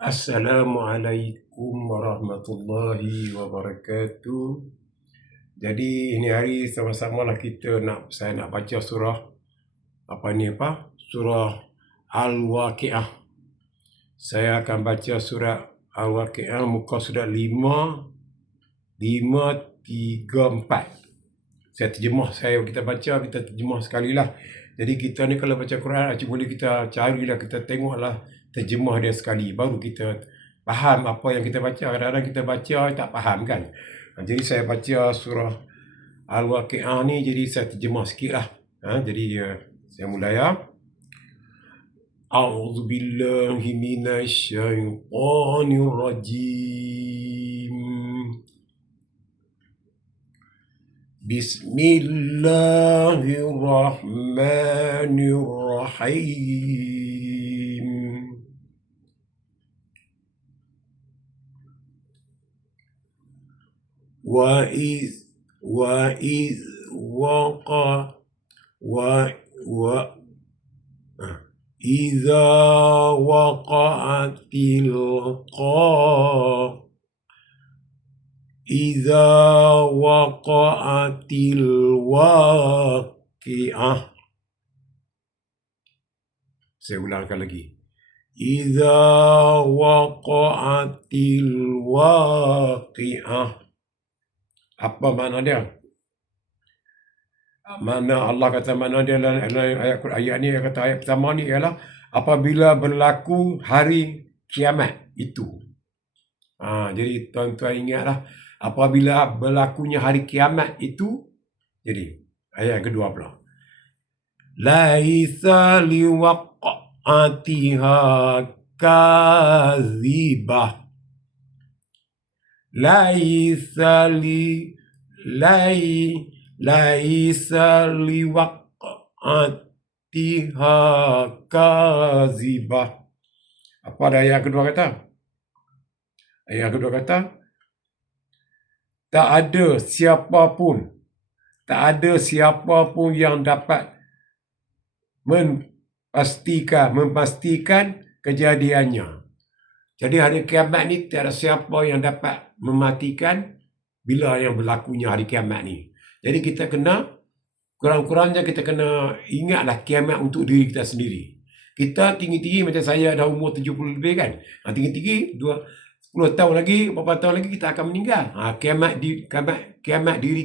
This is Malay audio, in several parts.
Assalamualaikum warahmatullahi wabarakatuh. Jadi ini hari sama-samalah saya nak baca surah surah Al-Waqiah. Saya akan baca surah Al-Waqiah muka surat 5, 3, 4. Kita terjemah sekali lah. Jadi kita ni kalau baca Quran, boleh kita carilah, kita tengoklah terjemah dia sekali, baru kita faham apa yang kita baca. Kadang-kadang kita baca tak faham kan. Jadi saya baca surah Al-Waqiah ni, jadi saya terjemah sikit lah. Jadi saya mulai ya. A'udzubillahi minasyaitonirrajim. Bismillahirrahmanirrahim. إذا وقعت الواقعة. Saya ulangkan lagi. إذا وقعت الواقعة. Apa makna dia? Allah kata makna dia dalam ayat ni, ayat pertama ni ialah apabila berlaku hari kiamat itu. Jadi tuan-tuan ingatlah, apabila berlakunya hari kiamat itu. Jadi ayat kedua pula. Laisa liwaqatiha kazibah. Laisa liwaqatiha kazibah. Apa ada ayat kedua kata? Ayat kedua kata, tak ada siapapun yang dapat memastikan kejadiannya. Jadi hari kiamat ni tiada siapa yang dapat memastikan bila yang berlakunya hari kiamat ni. Jadi kita kena, kurang-kurangnya kita kena ingatlah kiamat untuk diri kita sendiri. Kita tinggi-tinggi macam saya dah umur 70 lebih kan. Tinggi-tinggi 10 tahun lagi, beberapa tahun lagi kita akan meninggal. Kiamat diri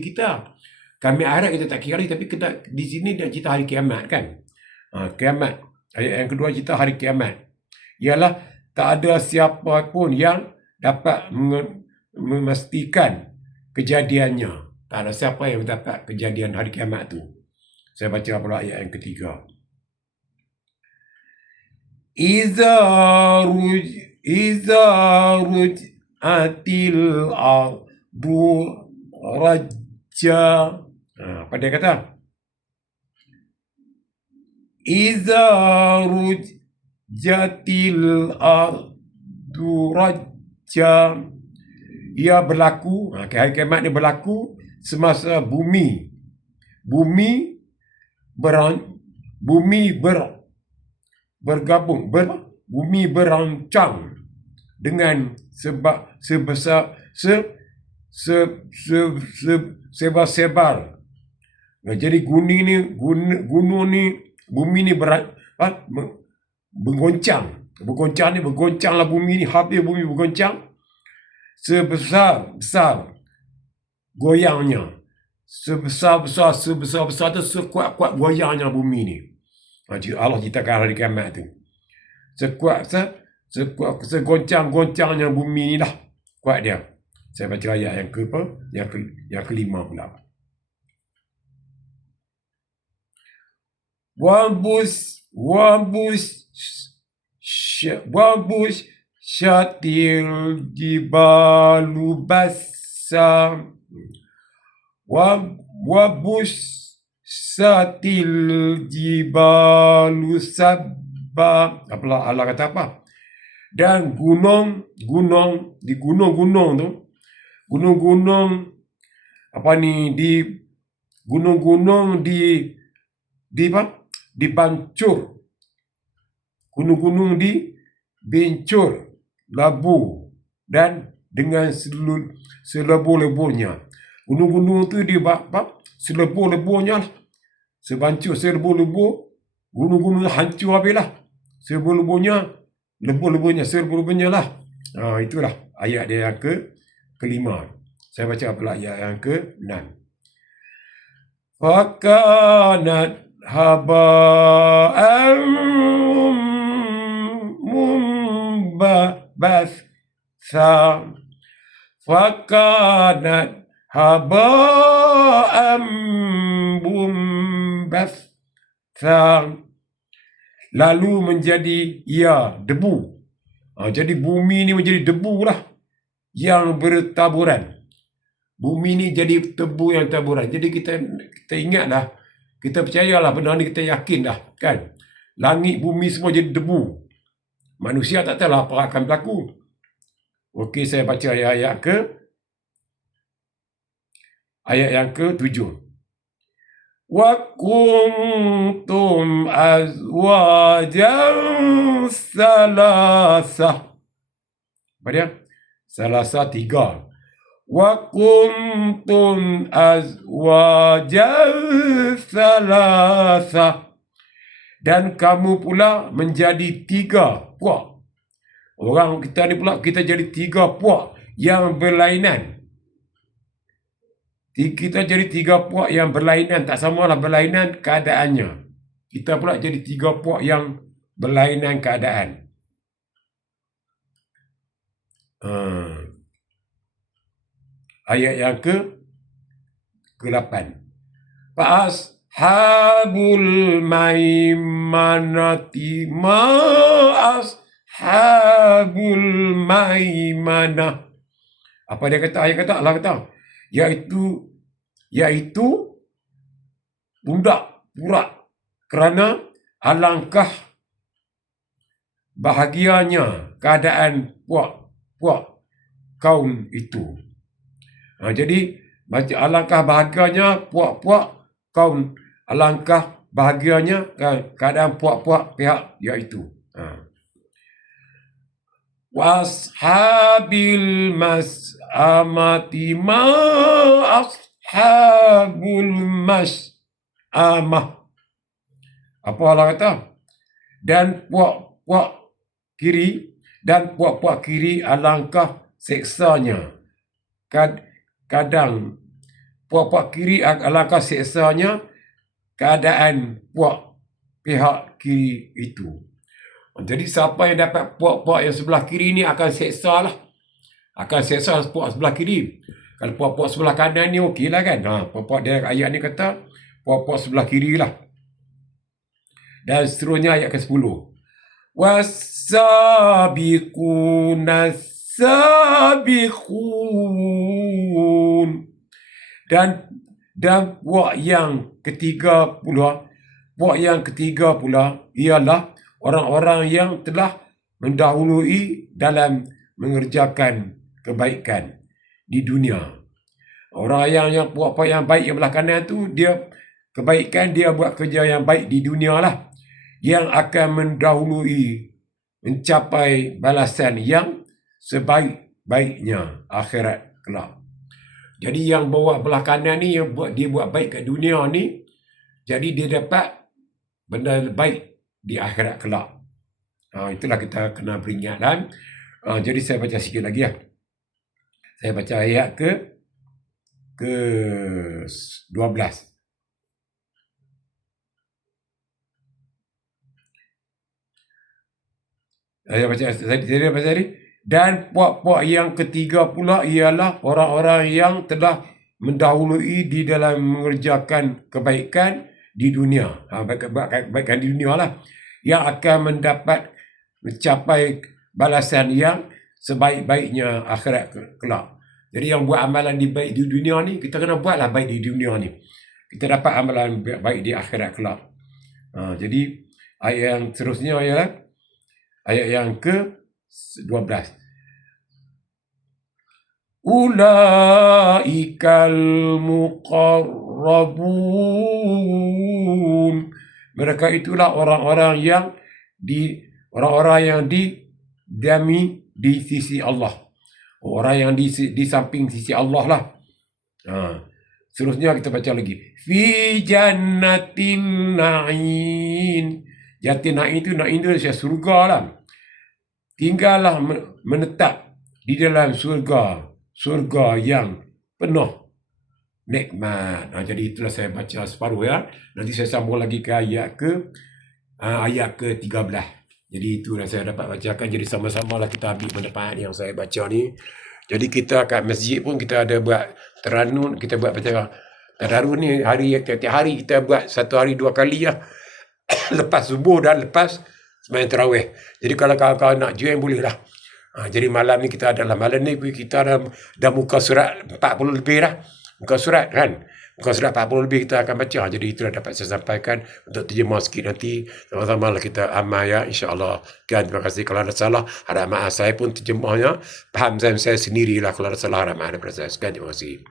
kita. Kiamat akhirat kita tak kira, tapi kita di sini dah cerita hari kiamat kan. Kiamat. Ayat yang kedua cerita hari kiamat. Ialah tak ada siapa pun yang dapat memastikan kejadiannya. Tak ada siapa yang dapat kejadian hari kiamat tu. Saya baca pula ayat yang ketiga. Iza ruj'atil ardu rajja. Apa dia kata? Iza ruj'atil ardu rajja. Ia berlaku, hari kiamat ni berlaku semasa bumi bergabung, bumi berancang dengan sebar. Jadi gunung ni, bumi ni bergoncanglah bumi ni, hampir bumi bergoncang. Sebesar goyangnya. Sebesar tu, sekuat-kuat goyangnya bumi ni. Allah ceritakan hari kiamat tu. Segoncang-goncangnya bumi ni lah. Kuat dia. Saya baca ayat yang kelima pula. Wabus syatil jibalu bassa. Wabus syatil jibalu sabba. Apalah Allah kata apa? Dan gunung-gunung tu, gunung-gunung dibancur. Gunung-gunung dibencur. labu dan dengan selebur-leburnya. Gunung-gunung tu dia selebur-leburnya lah. Sebancur selebur-lebur, gunung-gunung hancur habislah. Lebur-leburnya, selebur-leburnya lah. Itulah ayat dia yang kelima. Saya baca pula ayat yang ke-6. Fakanat haba'an mumbatha. Fakanat haba'an mumbatha. Lalu menjadi debu. Jadi bumi ni menjadi debu lah yang bertaburan. Bumi ni jadi debu yang taburan. Jadi kita ingatlah, kita percayalah benda ni, kita yakin dah kan. Langit bumi semua jadi debu. Manusia tak tahu apa akan berlaku. Okey, saya baca ayat yang ke-7. Wa kuntum azwajan salasah. Apa dia? Salasah 3. Wa kuntum azwajan salasah. Dan kamu pula menjadi 3 puak. Orang kita ni pula, kita jadi 3 puak yang berlainan. Kita jadi 3 puak yang berlainan, tak samalah berlainan keadaannya. Kita pula jadi 3 puak yang berlainan keadaan. Ayat yang ke-8. Fa'ashabul maimanati ma'ashabul maimanah. Apa dia kata? Ayat kata, Allah kata, iaitu budak purak, kerana alangkah bahagianya keadaan puak kaum itu. Jadi alangkah bahagianya puak-puak kaum, alangkah bahagianya keadaan puak-puak pihak iaitu. Washabil mas'amati ma'ashabul mas'amah. Apa Allah kata? Dan puak-puak kiri alangkah seksanya. Kadang puak-puak kiri alangkah seksanya keadaan puak pihak kiri itu. Jadi siapa yang dapat puak-puak yang sebelah kiri ni akan seksa lah. Akan seksa puak sebelah kiri. Kalau puak-puak sebelah kanan ni okey lah kan. Puak-puak dia ayat ni kata puak-puak sebelah kiri lah. Dan seterusnya ayat ke-10. Wasabiqun. Dan puak yang ketiga pula ialah orang-orang yang telah mendahului dalam mengerjakan kebaikan di dunia. Orang yang puak-puak yang baik yang belah kanan tu, dia kebaikan, dia buat kerja yang baik di dunia lah, yang akan mendahului mencapai balasan yang sebaik-baiknya akhirat kelak. Jadi yang bawa belah kanan ni, dia buat baik kat dunia ni, jadi dia dapat benda baik di akhirat kelak. Itulah kita kena beringat. Dan jadi saya baca sikit lagi ya. Saya baca ayat ke-12. Saya baca tadi. Dan puak-puak yang ketiga pula ialah orang-orang yang telah mendahului di dalam mengerjakan kebaikan di dunia. Kebaikan di dunia lah, yang akan mencapai balasan yang sebaik-baiknya akhirat kelak. Jadi yang buat amalan baik di dunia ni, kita kena buatlah baik di dunia ni. Kita dapat amalan baik di akhirat kelak. Jadi ayat yang seterusnya ialah ayat yang ke-12. Ulaikal muqarrabun. Mereka itulah orang-orang yang didiami di sisi Allah. Orang yang di samping sisi Allah lah. Seterusnya kita baca lagi. Fi jannatin na'in. Jannatin na'in itu, na'in itu surga lah. Tinggallah menetap di dalam surga. Surga yang penuh nikmat. Jadi itulah saya baca separuh ya. Nanti saya sambung lagi ke ayat ke-13. Jadi itu yang saya dapat bacakan. Jadi sama-sama lah kita ambil manfaat yang saya baca ni. Jadi kita kat masjid pun kita ada buat teranun, kita buat baca tadarus ni tiap-tiap hari kita buat 1 hari 2 kali lah. Lepas subuh dan lepas sembahyang tarawih. Jadi kalau kawan-kawan nak join boleh lah. Jadi malam ni kita adalah malam ni kita dah muka surat 40 lebih dah. Muka surat kan. Muka surat 40 lebih kita akan baca. Jadi itulah dapat saya sampaikan untuk terjemah sikit nanti. Sama-sama lah kita amal ya, insya-Allah. Kan, terima kasih. Kalau ada salah, harap maaf. Saya pun terjemahnya faham saya sendirilah. Kalau ada salah, harap maaf daripada saya. Sekian, terima kasih.